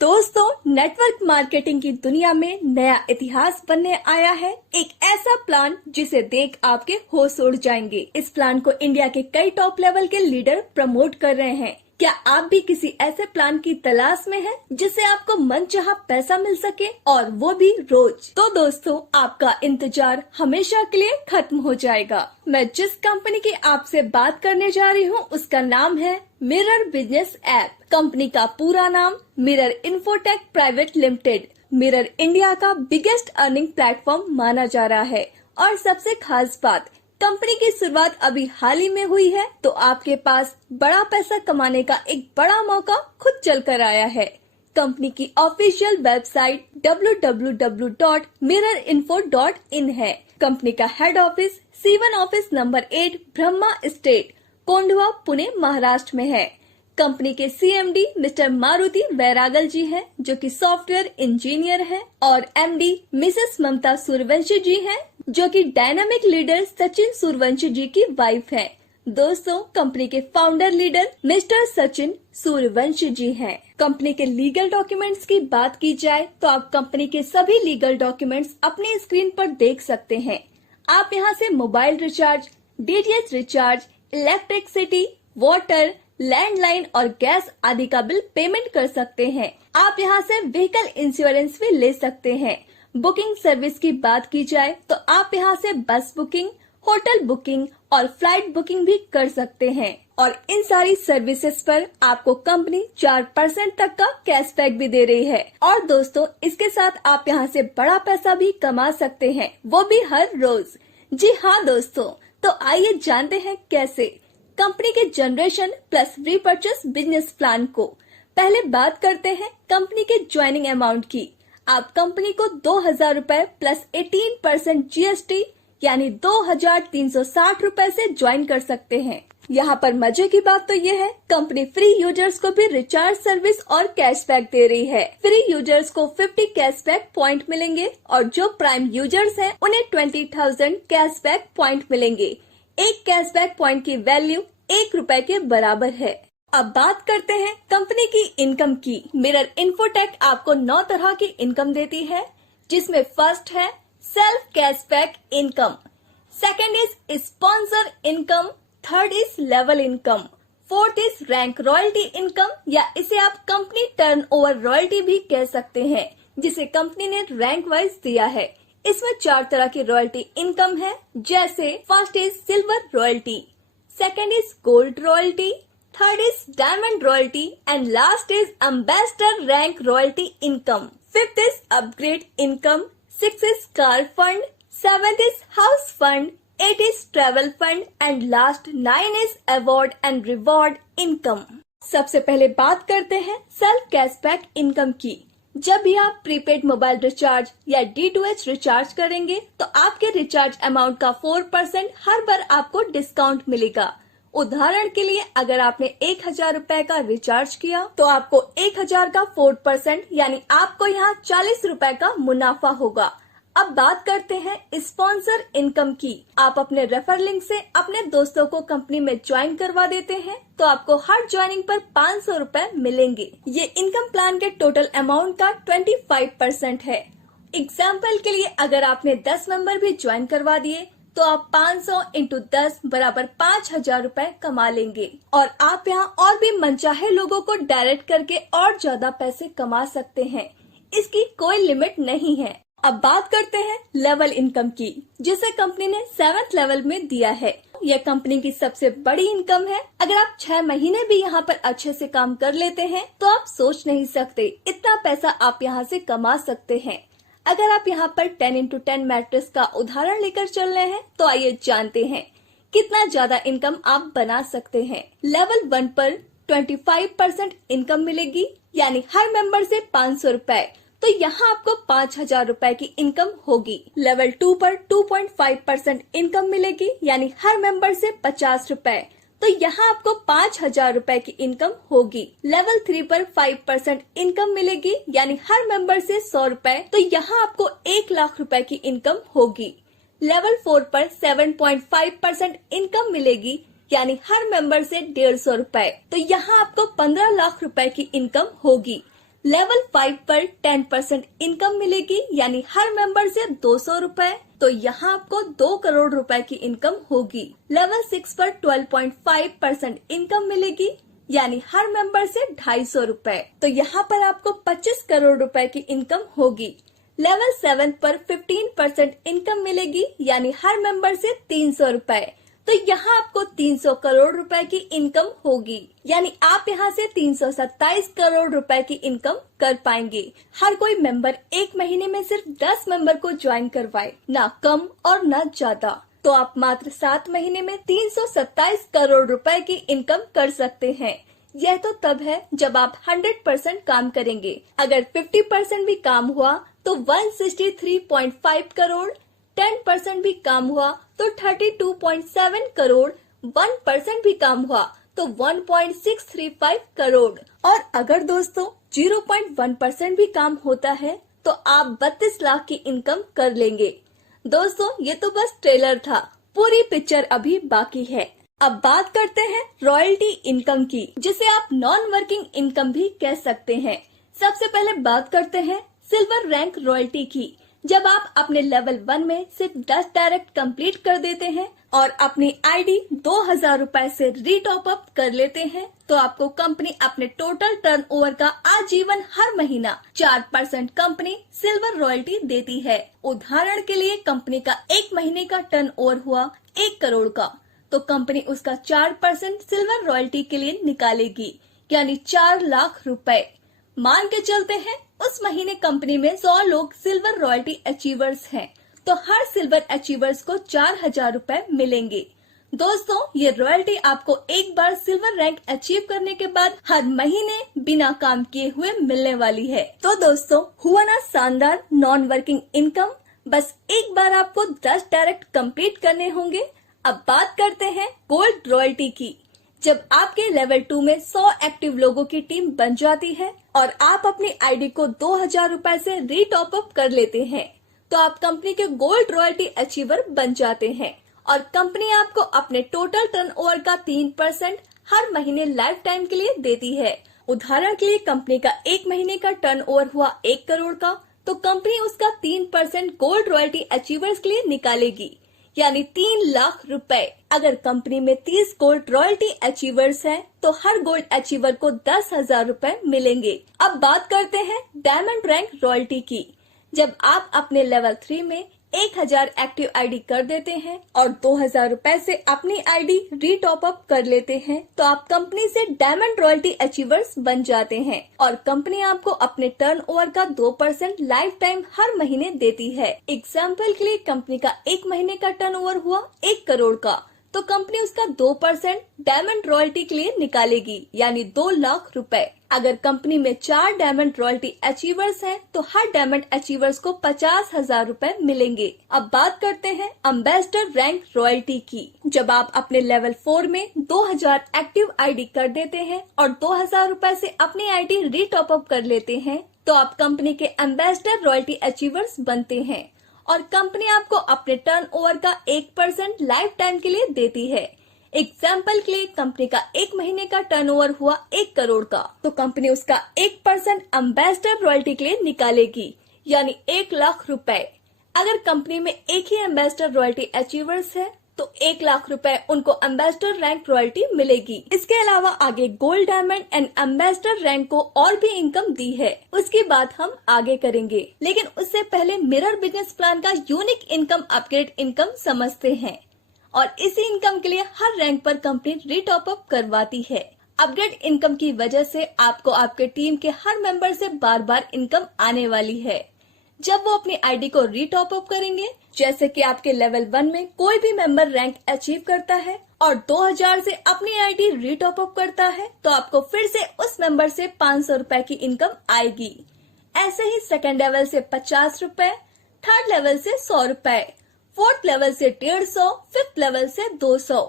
दोस्तों, network marketing की दुनिया में नया इतिहास बनने आया है। एक ऐसा प्लान जिसे देख आपके होश उड़ जाएंगे। इस प्लान को इंडिया के कई टॉप लेवल के लीडर प्रमोट कर रहे हैं। क्या आप भी किसी ऐसे प्लान की तलाश में हैं जिससे आपको मनचाहा पैसा मिल सके और वो भी रोज? तो दोस्तों, आपका इंतजार हमेशा के लिए खत्म हो जाएगा। मैं जिस कंपनी की आपसे बात करने जा रही हूँ उसका नाम है मिरर बिजनेस ऐप। कंपनी का पूरा नाम mirror infotech private limited. Mirror India का बिगेस्ट अर्निंग प्लेटफॉर्म माना जा रहा है और सबसे खास बात, कंपनी की शुरुआत अभी हाल ही में हुई है, तो आपके पास बड़ा पैसा कमाने का एक बड़ा मौका खुद चल कर आया है। कंपनी की ऑफिशियल वेबसाइट www.mirrorinfo.in है। कंपनी का head office C1 office number 8 Brahma estate, Kondhwa, Pune, Maharashtra में है। कंपनी के CMD मिस्टर मारुति वैरागल जी हैं, जो कि सॉफ्टवेयर इंजीनियर हैं, और MD मिसेस ममता सूर्यवंशी जी हैं, जो कि डायनामिक लीडर सचिन सूर्यवंशी जी की वाइफ हैं। दोस्तों, कंपनी के founder leader mister Sachin Suryavanshi ji हैं। कंपनी के लीगल डॉक्यूमेंट्स की बात की जाए तो आप कंपनी के सभी लीगल डॉक्यूमेंट्स अपनी स्क्रीन पर देख सकते हैं। आप यहां से mobile recharge, DTH recharge, electricity, water, landline और गैस आदि का बिल पेमेंट कर सकते हैं। आप यहां से व्हीकल इंश्योरेंस भी ले सकते हैं। बुकिंग सर्विस की बात की जाए तो आप यहां से बस बुकिंग, होटल बुकिंग और फ्लाइट बुकिंग भी कर सकते हैं, और इन सारी सर्विसेज पर आपको कंपनी 4% तक का कैशबैक भी दे रही है। और दोस्तों, इसके साथ आप यहां से बड़ा पैसा भी कमा सकते हैं, वो भी हर रोज। जी हाँ दोस्तों, तो आइए जानते हैं कैसे कंपनी के generation plus repurchase business plan को। पहले बात करते हैं कंपनी के ज्वाइनिंग अमाउंट की। आप कंपनी को 2,000 रूपए प्लस 18% GST यानी 2,360 रूपए से ज्वाइन कर सकते हैं। यहाँ पर मजे की बात तो ये है, कंपनी फ्री यूजर्स को भी रिचार्ज सर्विस और कैशबैक दे रही है। फ्री यूजर्स को 50 कैशबैक पॉइंट मिलेंगे और जो प्राइम यूजर्स हैं उन्हें 20,000 कैशबैक पॉइंट मिलेंगे। एक कैशबैक पॉइंट की वैल्यू 1 रुपए के बराबर है। अब बात करते हैं कंपनी की इनकम की। मिरर इन्फोटेक आपको 9 तरह की इनकम देती है, जिसमें फर्स्ट है self cashback income, second is sponsor income, third is level income, fourth is rank royalty income, या इसे आप कंपनी टर्नओवर रॉयल्टी भी कह सकते हैं, जिसे कंपनी ने रैंक वाइज दिया है। इसमें 4 तरह की रॉयल्टी इनकम है, जैसे first is silver royalty, second is gold royalty, third is diamond royalty and last is ambassador rank royalty income. Fifth is upgrade income, six is car fund, seventh is house fund, 8 is travel fund and last 9 is award and reward income. सबसे पहले बात करते हैं self cashback income की। जब भी आप prepaid mobile recharge या D2H रिचार्ज करेंगे तो आपके रिचार्ज अमाउंट का 4% हर बार आपको डिस्काउंट मिलेगा। उदाहरण के लिए, अगर आपने 1,000 रूपए का रिचार्ज किया तो आपको 1,000 का 4% यानी आपको यहाँ 40 रूपए का मुनाफा होगा। अब बात करते हैं स्पॉन्सर इनकम की। आप अपने रेफर लिंक से अपने दोस्तों को कंपनी में ज्वाइन करवा देते हैं तो आपको हर ज्वाइनिंग पर 500 रूपए मिलेंगे। ये इनकम प्लान के टोटल अमाउंट का 25% है। एग्जाम्पल के लिए, अगर आपने 10 मेंबर भी ज्वाइन करवा दिए तो आप 500 इंटू 10 बराबर 5,000 रूपए कमा लेंगे, और आप यहाँ और भी मनचाहे लोगों को डायरेक्ट करके और ज्यादा पैसे कमा सकते हैं। इसकी कोई लिमिट नहीं है। अब बात करते हैं लेवल इनकम की, जिसे कंपनी ने 7th लेवल में दिया है। यह कंपनी की सबसे बड़ी इनकम है। अगर आप 6 महीने भी यहाँ पर अच्छे से काम कर लेते हैं तो आप सोच नहीं सकते इतना पैसा आप यहाँ से कमा सकते हैं। अगर आप यहाँ पर 10x10 मैट्रिक्स का उदाहरण लेकर चल रहे हैं तो आइए जानते हैं कितना ज्यादा इनकम आप बना सकते हैं। लेवल 1 पर 25% इनकम मिलेगी, यानी हर मेंबर से 500 रूपए, तो यहाँ आपको 5,000 रूपए की इनकम होगी। लेवल 2 पर 2.5% इनकम मिलेगी, यानी हर मेंबर से 50 रूपए, तो यहाँ आपको 5,000 रूपए की इनकम होगी। लेवल 3 पर 5% इनकम मिलेगी, यानी हर मेंबर से 100 रूपए, तो यहाँ आपको 1 लाख रूपए की इनकम होगी। लेवल 4 पर 7.5% इनकम मिलेगी, यानी हर मेंबर से 150 रूपए, तो यहाँ आपको 15 लाख रूपए की इनकम होगी। लेवल 5 पर 10% इनकम मिलेगी, यानी हर मेंबर से 200 रुपए, तो यहाँ आपको 2 करोड़ रुपए की इनकम होगी। लेवल 6 पर 12.5% इनकम मिलेगी, यानी हर मेंबर से 250 रुपए, तो यहाँ पर आपको 25 करोड़ रुपए की इनकम होगी। लेवल 7 पर 15% इनकम मिलेगी, यानी हर मेंबर से 300 रुपए, तो यहाँ आपको 300 करोड़ रुपए की इनकम होगी, यानी आप यहाँ से 327 करोड़ रुपए की इनकम कर पाएंगे। हर कोई मेंबर एक महीने में सिर्फ 10 मेंबर को ज्वाइन करवाए, ना कम और ना ज्यादा, तो आप मात्र 7 महीने में 327 करोड़ रुपए की इनकम कर सकते हैं। यह तो तब है जब आप 100% काम करेंगे। अगर 50% भी काम हुआ तो 163.5 करोड़, 10% भी काम हुआ तो 32.7 करोड़, 1% भी काम हुआ तो 1.635 करोड़, और अगर दोस्तों 0.1% भी काम होता है तो आप 32 लाख की इनकम कर लेंगे। दोस्तों ये तो बस ट्रेलर था, पूरी पिक्चर अभी बाकी है। अब बात करते हैं रॉयल्टी इनकम की, जिसे आप नॉन वर्किंग इनकम भी कह सकते हैं। सबसे पहले बात करते हैं सिल्वर रैंक रॉयल्टी की। जब आप अपने लेवल 1 में सिर्फ 10 डायरेक्ट कंप्लीट कर देते हैं और अपनी आईडी 2000 रुपए से रीटॉप अप कर लेते हैं, तो आपको कंपनी अपने टोटल टर्नओवर का आजीवन हर महीना 4% कंपनी सिल्वर रॉयल्टी देती है। उदाहरण के लिए कंपनी का एक महीने का टर्नओवर हुआ 1 करोड़ का, तो कंपनी उसका 4% सिल्वर रॉयल्टी के लिए निकालेगी, यानी 4 लाख रुपए। मान के चलते हैं उस महीने कंपनी में 100 लोग सिल्वर रॉयल्टी अचीवर्स हैं, तो हर सिल्वर अचीवर्स को 4000 रुपए मिलेंगे। दोस्तों ये रॉयल्टी आपको एक बार सिल्वर रैंक अचीव करने के बाद हर महीने बिना काम किए हुए मिलने वाली है। तो दोस्तों हुआ ना शानदार नॉन वर्किंग इनकम। बस एक बार आपको 10 डायरेक्ट कंप्लीट करने होंगे। अब बात करते हैं गोल्ड रॉयल्टी की। जब आपके लेवल 2 में 100 एक्टिव लोगों की टीम बन जाती है और आप अपनी आईडी को 2000 रुपए से रीटॉप अप कर लेते हैं, तो आप कंपनी के गोल्ड रॉयल्टी अचीवर बन जाते हैं और कंपनी आपको अपने टोटल टर्नओवर का 3% हर महीने लाइफ टाइम के लिए देती है। उदाहरण के लिए कंपनी का एक महीने का टर्नओवर हुआ 1 करोड़ का, तो कंपनी उसका 3% गोल्ड रॉयल्टी अचीवर्स के लिए निकालेगी, यानी 3 लाख रुपए। अगर कंपनी में 30 गोल्ड रॉयल्टी अचीवर्स हैं, तो हर गोल्ड अचीवर को 10,000 रुपए मिलेंगे। अब बात करते हैं डायमंड रैंक रॉयल्टी की। जब आप अपने लेवल 3 में 1000 एक्टिव आईडी कर देते हैं और 2000 रुपए से अपनी आईडी रीटॉप अप कर लेते हैं, तो आप कंपनी से डायमंड रॉयल्टी अचीवर्स बन जाते हैं और कंपनी आपको अपने टर्नओवर का 2% लाइफ टाइम हर महीने देती है। एग्जाम्पल के लिए कंपनी का एक महीने का टर्नओवर हुआ 1 करोड़ का, तो कंपनी उसका 2% डायमंड रॉयल्टी के लिए निकालेगी, यानी 2 लाख रुपए। अगर कंपनी में 4 डायमंड रॉयल्टी अचीवर्स हैं, तो हर डायमंड अचीवर्स को 50,000 रुपए मिलेंगे। अब बात करते हैं एम्बेसडर रैंक रॉयल्टी की। जब आप अपने लेवल 4 में 2000 एक्टिव आईडी कर देते हैं और 2000 रुपए से अपनी आईडी रीटॉप अप कर लेते हैं, तो आप कंपनी के एम्बेसडर रॉयल्टी अचीवर्स बनते हैं और कंपनी आपको अपने टर्नओवर का 1% लाइफ टाइम के लिए देती है। एग्जाम्पल के लिए कंपनी का एक महीने का टर्नओवर हुआ 1 करोड़ का, तो कंपनी उसका 1% एम्बेसडर रॉयल्टी के लिए निकालेगी, यानी 1 लाख रुपए। अगर कंपनी में एक ही एम्बेसडर रॉयल्टी अचीवर्स है, तो 1 लाख रुपए उनको एम्बेसडर रैंक रॉयल्टी मिलेगी। इसके अलावा आगे gold, diamond and ambassador rank को और भी इनकम दी है, उसकी बात हम आगे करेंगे। लेकिन उससे पहले मिरर बिजनेस प्लान का यूनिक इनकम अपग्रेड इनकम समझते हैं, और इसी इनकम के लिए हर रैंक पर कंपनी रीटॉप अप करवाती है। अपग्रेड इनकम की वजह से आपको आपके टीम के हर मेंबर से बार बार इनकम आने वाली है। जब वो अपनी आईडी को रीटॉप अप करेंगे, जैसे कि आपके लेवल 1 में कोई भी मेंबर रैंक अचीव करता है और 2000 से अपनी आईडी रीटॉप अप करता है, तो आपको फिर से उस मेंबर से 500 रुपए की इनकम आएगी। ऐसे ही सेकेंड लेवल से 50 रुपए, थर्ड लेवल से 100 रुपए, फोर्थ लेवल से 150, फिफ्थ लेवल से 200,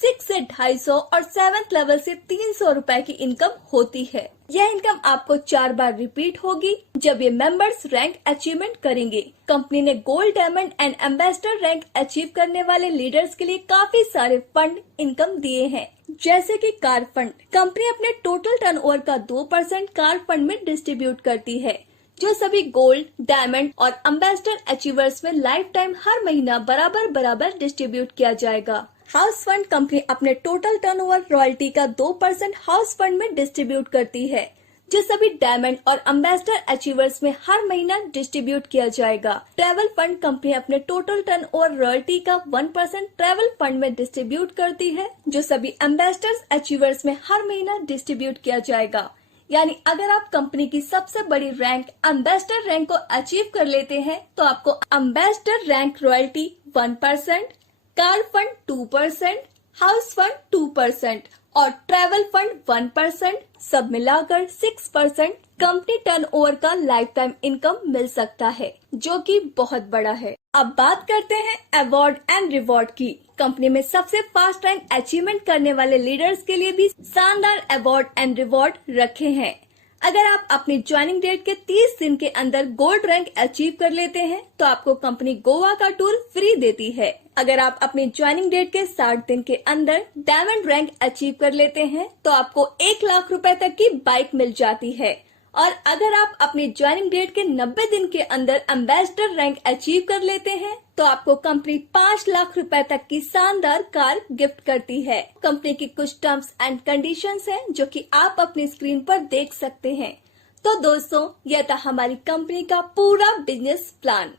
6 से 250 और 7th लेवल से 300 रुपए की इनकम होती है। यह इनकम आपको 4 बार रिपीट होगी जब ये मेंबर्स रैंक अचीवमेंट करेंगे। कंपनी ने gold, diamond and ambassador rank achieve करने वाले लीडर्स के लिए काफी सारे फंड इनकम दिए हैं, जैसे कि कार फंड। कंपनी अपने टोटल टर्नओवर का 2% कार फंड में डिस्ट्रीब्यूट करती है, जो सभी गोल्ड, डायमंड और एम्बेसडर अचीवर्स में लाइफ टाइम हर महीना बराबर डिस्ट्रीब्यूट किया जाएगा। हाउस फंड कंपनी अपने टोटल टर्नओवर रॉयल्टी का 2% हाउस फंड में डिस्ट्रीब्यूट करती है, जो सभी डायमंड और एम्बेसडर अचीवर्स में हर महीना डिस्ट्रीब्यूट किया जाएगा। ट्रैवल फंड कंपनी अपने टोटल टर्नओवर रॉयल्टी का 1% ट्रैवल फंड में डिस्ट्रीब्यूट करती है, जो सभी एम्बेसडर अचीवर्स में हर महीना डिस्ट्रीब्यूट किया जाएगा। यानी अगर आप कंपनी की सबसे बड़ी रैंक एम्बेसडर रैंक को अचीव कर लेते हैं तो आपको ambassador rank royalty 1%, car fund 2%, house fund 2% और ट्रैवल फंड 1%, सब मिलाकर 6% कंपनी टर्नओवर का लाइफ टाइम इनकम मिल सकता है, जो कि बहुत बड़ा है। अब बात करते हैं अवार्ड एंड रिवॉर्ड की। कंपनी में सबसे फास्ट रैंक अचीवमेंट करने वाले लीडर्स के लिए भी शानदार अवार्ड एंड रिवॉर्ड रखे हैं। अगर आप अपनी ज्वाइनिंग डेट के 30 दिन के अंदर गोल्ड रैंक अचीव कर लेते हैं तो आपको कंपनी गोवा का टूर फ्री देती है। अगर आप अपनी ज्वाइनिंग डेट के 60 दिन के अंदर डायमंड रैंक अचीव कर लेते हैं तो आपको 1 लाख रुपए तक की बाइक मिल जाती है। और अगर आप अपनी ज्वाइनिंग डेट के 90 दिन के अंदर एम्बेसडर रैंक अचीव कर लेते हैं तो आपको कंपनी 5 लाख रुपए तक की शानदार कार गिफ्ट करती है। कंपनी की कुछ टर्म्स एंड कंडीशंस हैं जो कि आप अपनी स्क्रीन पर देख सकते हैं। तो दोस्तों, यह था हमारी कंपनी का पूरा बिजनेस प्लान।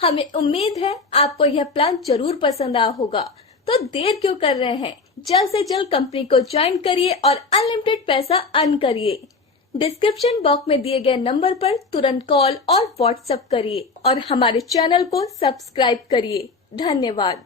हमें उम्मीद है आपको यह प्लान जरूर पसंद आया होगा। तो देर क्यों कर रहे हैं, जल्द से जल्द कंपनी को ज्वाइन करिए और अनलिमिटेड पैसा अर्न करिए। डिस्क्रिप्शन बॉक्स में दिए गए नंबर पर तुरंत कॉल और व्हाट्सएप करिए और हमारे चैनल को सब्सक्राइब करिए। धन्यवाद।